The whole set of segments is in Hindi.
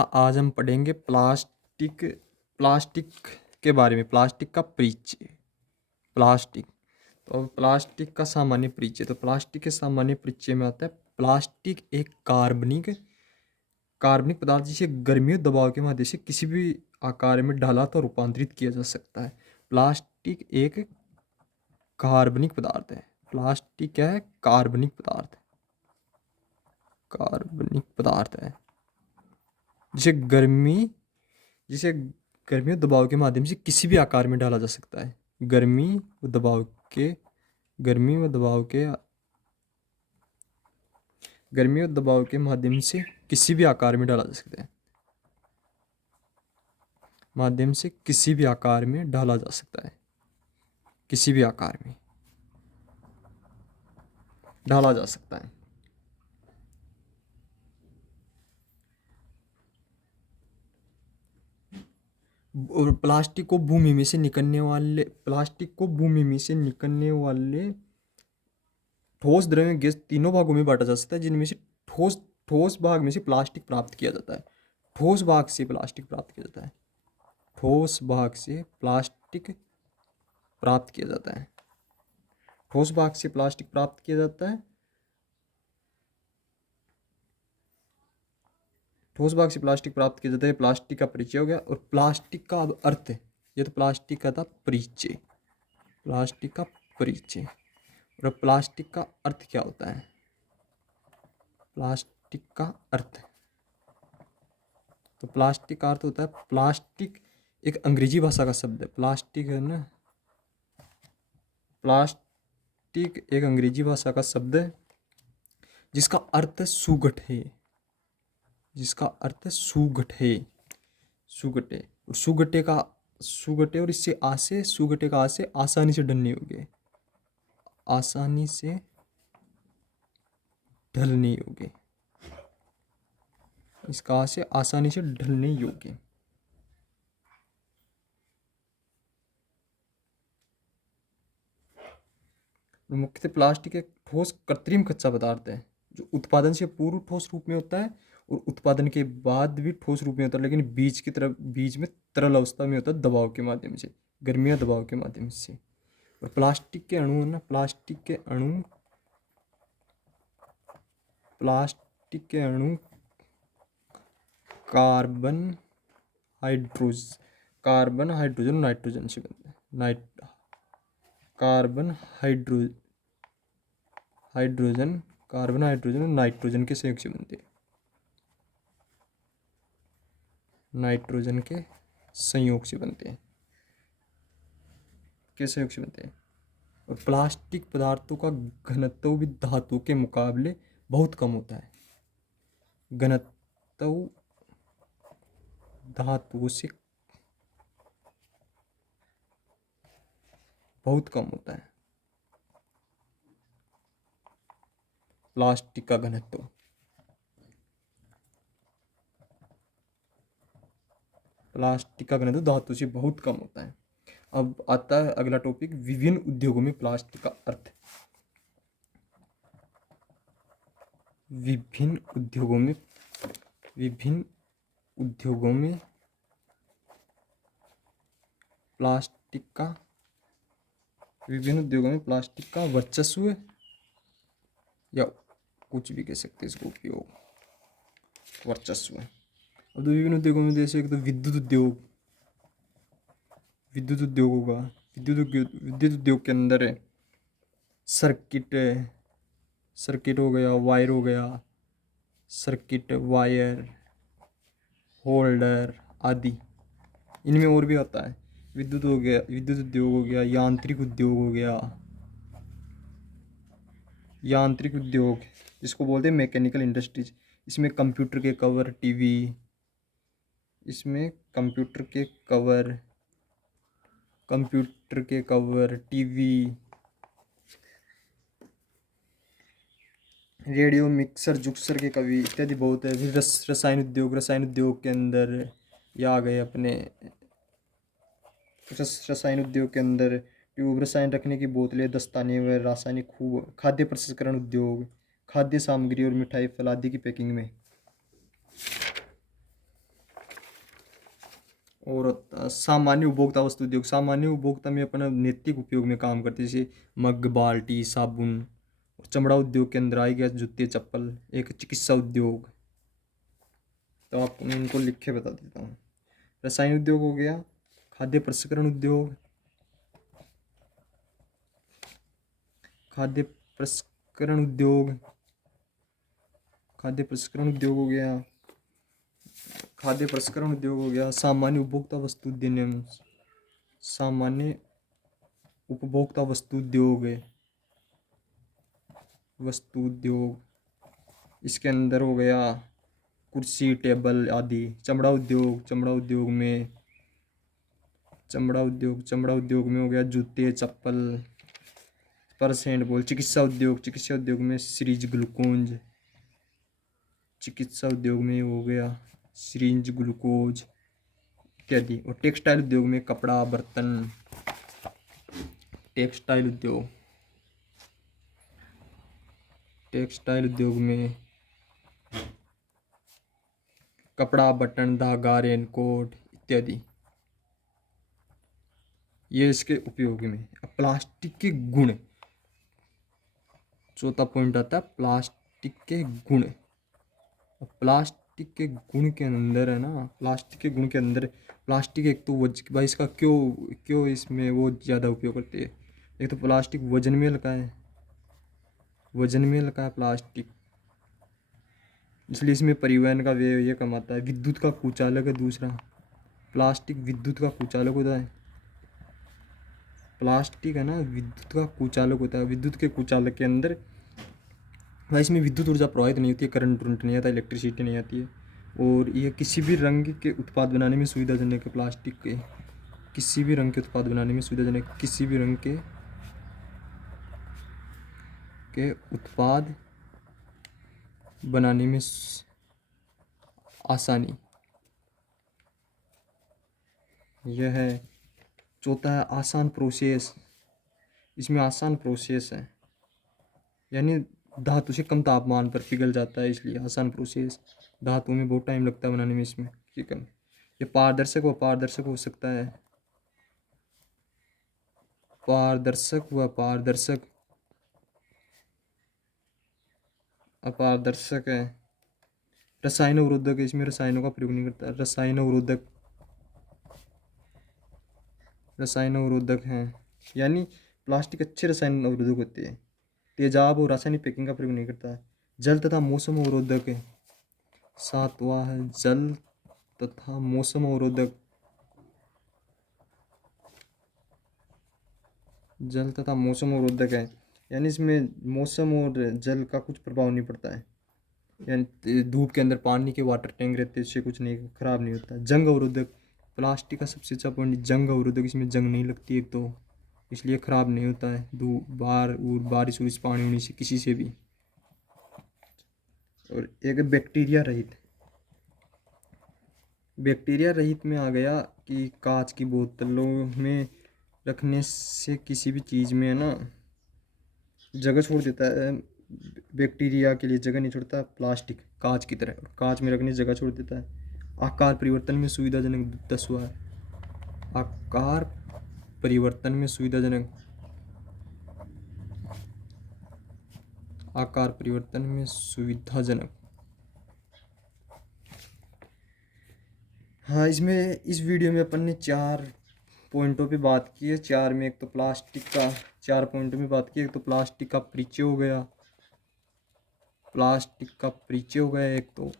आज हम पढ़ेंगे प्लास्टिक प्लास्टिक के बारे में। प्लास्टिक का परिचय। प्लास्टिक तो प्लास्टिक का सामान्य परिचय। तो प्लास्टिक के सामान्य परिचय में आता है प्लास्टिक एक कार्बनिक पदार्थ जिसे गर्मी और दबाव के माध्यम से किसी भी आकार में ढाला तो रूपांतरित किया जा सकता है। प्लास्टिक एक कार्बनिक पदार्थ है। प्लास्टिक क्या है? कार्बनिक पदार्थ है जिसे जिसे गर्मी और दबाव के माध्यम से किसी भी आकार में डाला जा सकता है। गर्मी व दबाव के माध्यम से किसी भी आकार में डाला जा सकता है। किसी भी आकार में डाला जा सकता है। किसी भी आकार में डाला जा सकता है। और प्लास्टिक को भूमि में से निकलने वाले ठोस, द्रव, गैस तीनों भागों में बांटा जा सकता है, जिनमें से ठोस भाग में से प्लास्टिक प्राप्त किया जाता है। ठोस भाग से प्लास्टिक प्राप्त किया जाता है। ठोस भाग से प्लास्टिक प्राप्त किया जाता है। ठोस भाग से प्लास्टिक प्राप्त किया जाता है। ठोस भाग से प्लास्टिक प्राप्त किया जाता है। प्लास्टिक का परिचय हो गया। और प्लास्टिक का अब अर्थ है। ये तो प्लास्टिक का था परिचय। प्लास्टिक का परिचय। और प्लास्टिक का अर्थ क्या होता है? प्लास्टिक का अर्थ, तो प्लास्टिक का अर्थ होता है, प्लास्टिक एक अंग्रेजी भाषा का शब्द है। प्लास्टिक है ना, प्लास्टिक एक अंग्रेजी भाषा का शब्द है जिसका अर्थ है सुगठ है। सुगठे और इससे आसे, सुगठे का आसे आसानी से ढलने योग्य। इसका आसे आसानी से ढलने योग्य। मुख्यतः प्लास्टिक एक ठोस कृत्रिम कच्चा पदार्थ है जो उत्पादन से पूर्व ठोस रूप में होता है और उत्पादन के बाद भी ठोस रूप में होता है, लेकिन बीच में तरल अवस्था में होता है, दबाव के माध्यम से, गर्मी या दबाव के माध्यम से। और प्लास्टिक के अणु है ना, प्लास्टिक के अणु कार्बन, हाइड्रोजन, नाइट्रोजन से बनते हैं। कार्बन, हाइड्रोजन और नाइट्रोजन के संयोग से बनते हैं। और प्लास्टिक पदार्थों का घनत्व भी धातु के मुकाबले बहुत कम होता है। घनत्व धातु से बहुत कम होता है। प्लास्टिक का घनत्व धातु से बहुत कम होता है। अब आता है अगला टॉपिक, विभिन्न उद्योगों में प्लास्टिक का अर्थ। विभिन्न उद्योगों में प्लास्टिक का वर्चस्व या कुछ भी कह सकते हैं इसको, उपयोग, वर्चस्व। अब तो विभिन्न उद्योगों में जैसे एक तो विद्युत उद्योग होगा। विद्युत उद्योग के अंदर सर्किट हो गया, वायर हो गया, सर्किट, वायर, होल्डर आदि। इनमें और भी आता है। विद्युत उद्योग हो गया, यांत्रिक उद्योग जिसको बोलते हैं मैकेनिकल इंडस्ट्रीज। इसमें कंप्यूटर के कवर, टीवी, रेडियो, मिक्सर, जुक्सर के कवि इत्यादि बहुत है। फिर रसायन उद्योग के अंदर या आ गए अपने रसायन उद्योग के अंदर ट्यूब, रसायन रखने की बोतलें, दस्ताने व रासायनिक खूब। खाद्य प्रसंस्करण उद्योग, खाद्य सामग्री और मिठाई, फल आदि की पैकिंग में। और सामान्य उपभोक्ता वस्तु उद्योग, सामान्य उपभोक्ता में अपन नैतिक उपयोग में काम करते हैं, जैसे मग, बाल्टी, साबुन। और चमड़ा उद्योग के अंदर आएगा जूते, चप्पल। एक चिकित्सा उद्योग, तो आप उनको लिख के बता देता हूँ। रसायन उद्योग हो गया, खाद्य प्रसंस्करण उद्योग, खाद्य प्रसंस्करण उद्योग, खाद्य प्रसंस्करण उद्योग हो गया, खाद्य प्रसंस्करण उद्योग हो गया, सामान्य उपभोक्ता वस्तु अधिनियम, सामान्य उपभोक्ता वस्तु उद्योग है, वस्तु उद्योग। इसके अंदर हो गया कुर्सी, टेबल आदि। चमड़ा उद्योग, चमड़ा उद्योग में, चमड़ा उद्योग में हो गया जूते, चप्पल, पर्स, हैंड बॉल। चिकित्सा उद्योग, चिकित्सा उद्योग में सीरीज, ग्लूकोज। चिकित्सा उद्योग में हो गया सीरीज, ग्लूकोज इत्यादि। और टेक्सटाइल उद्योग में कपड़ा, बर्तन। टेक्सटाइल उद्योग, टेक्सटाइल उद्योग में कपड़ा, बटन, धागा, रेनकोट इत्यादि। ये इसके उपयोग में। अब प्लास्टिक के गुण, चौथा पॉइंट आता है प्लास्टिक के गुण। प्लास्टिक के गुण के अंदर है ना, प्लास्टिक के गुण के अंदर प्लास्टिक एक तो भाई इसका क्यों क्यों इसमें वो ज़्यादा उपयोग करते हैं। एक तो प्लास्टिक वजन में हल्का है, वजन में हल्का है प्लास्टिक, इसलिए इसमें परिवहन का व्यय ये कम आता है। विद्युत का कुचालक है दूसरा, प्लास्टिक विद्युत का कुचालक होता है। प्लास्टिक है ना विद्युत का कुचालक होता है। विद्युत के कुचालक के अंदर भाई इसमें विद्युत ऊर्जा प्रवाहित नहीं होती है, करंट नहीं आता, इलेक्ट्रिसिटी नहीं आती है। और ये किसी भी रंग के उत्पाद बनाने में सुविधाजनक है। प्लास्टिक के किसी भी रंग के उत्पाद बनाने में सुविधाजनक, किसी भी रंग के उत्पाद बनाने में आसानी, यह है। चौथा है आसान प्रोसेस, इसमें आसान प्रोसेस है, यानी धातु से कम तापमान पर पिघल जाता है, इसलिए आसान प्रोसेस। धातु में बहुत टाइम लगता है बनाने में, इसमें कम। ये पारदर्शक व अपारदर्शक हो सकता है, पारदर्शक व अपारदर्शक, अपारदर्शक है। रसायन अवरोधक है, इसमें रसायनों का प्रयोग नहीं करता। रसायन अवरोधक, रसायन अवरोधक हैं, यानी प्लास्टिक अच्छे रसायन अवरोधक होते हैं। तेजाब और रासायनिक पैकिंग का प्रयोग नहीं करता है। जल तथा मौसम अवरोधक है, सातवां है जल तथा मौसम अवरोधक। जल तथा मौसम अवरोधक है, यानी इसमें मौसम और जल का कुछ प्रभाव नहीं पड़ता है, यानी धूप के अंदर पानी के वाटर टैंक रहते हैं, इससे कुछ नहीं खराब नहीं होता। जंग अवरोधक, प्लास्टिक का सबसे अच्छा पॉइंट जंग अवरोधक, इसमें जंग नहीं लगती एक तो, इसलिए ख़राब नहीं होता है धूप बारिश उरिश पानी होने से किसी से भी। और एक बैक्टीरिया रहित, बैक्टीरिया रहित में आ गया कि कांच की बोतलों में रखने से किसी भी चीज़ में है ना जगह छोड़ देता है, बैक्टीरिया के लिए जगह नहीं छोड़ता। प्लास्टिक कांच की तरह, कांच में रखने से जगह छोड़ देता है। आकार परिवर्तन में सुविधाजनक, 10वां है आकार परिवर्तन में सुविधाजनक, आकार परिवर्तन में सुविधाजनक। हाँ, इसमें इस वीडियो में अपन ने 4 पॉइंटों पे बात की है। 4 में एक तो प्लास्टिक का, 4 पॉइंटों में बात की। एक तो प्लास्टिक का परिचय हो गया, प्लास्टिक का परिचय हो गया एक तो,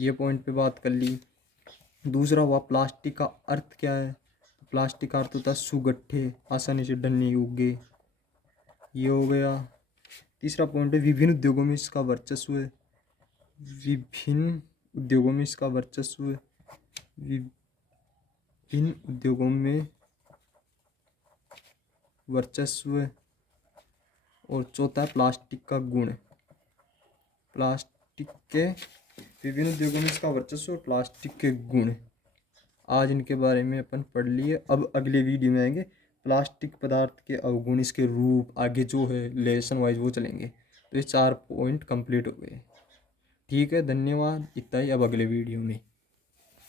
ये पॉइंट पे बात कर ली। दूसरा हुआ प्लास्टिक का अर्थ क्या है। प्लास्टिक का अर्थ होता है सुगट्ठे, आसानी से ढलने योग्य, ये हो गया। तीसरा पॉइंट है विभिन्न उद्योगों में इसका वर्चस्व है, विभिन्न उद्योगों में इसका वर्चस्व है, विभिन्न उद्योगों में वर्चस्व है। और चौथा है प्लास्टिक का गुण, प्लास्टिक के विभिन्न उद्योगों में इसका वर्चस्व और प्लास्टिक के गुण। आज इनके बारे में अपन पढ़ लिए। अब अगले वीडियो में आएंगे प्लास्टिक पदार्थ के अवगुण, इसके रूप, आगे जो है लेसन वाइज वो चलेंगे। तो ये 4 पॉइंट कंप्लीट हो गए। ठीक है, धन्यवाद। इतना ही, अब अगले वीडियो में।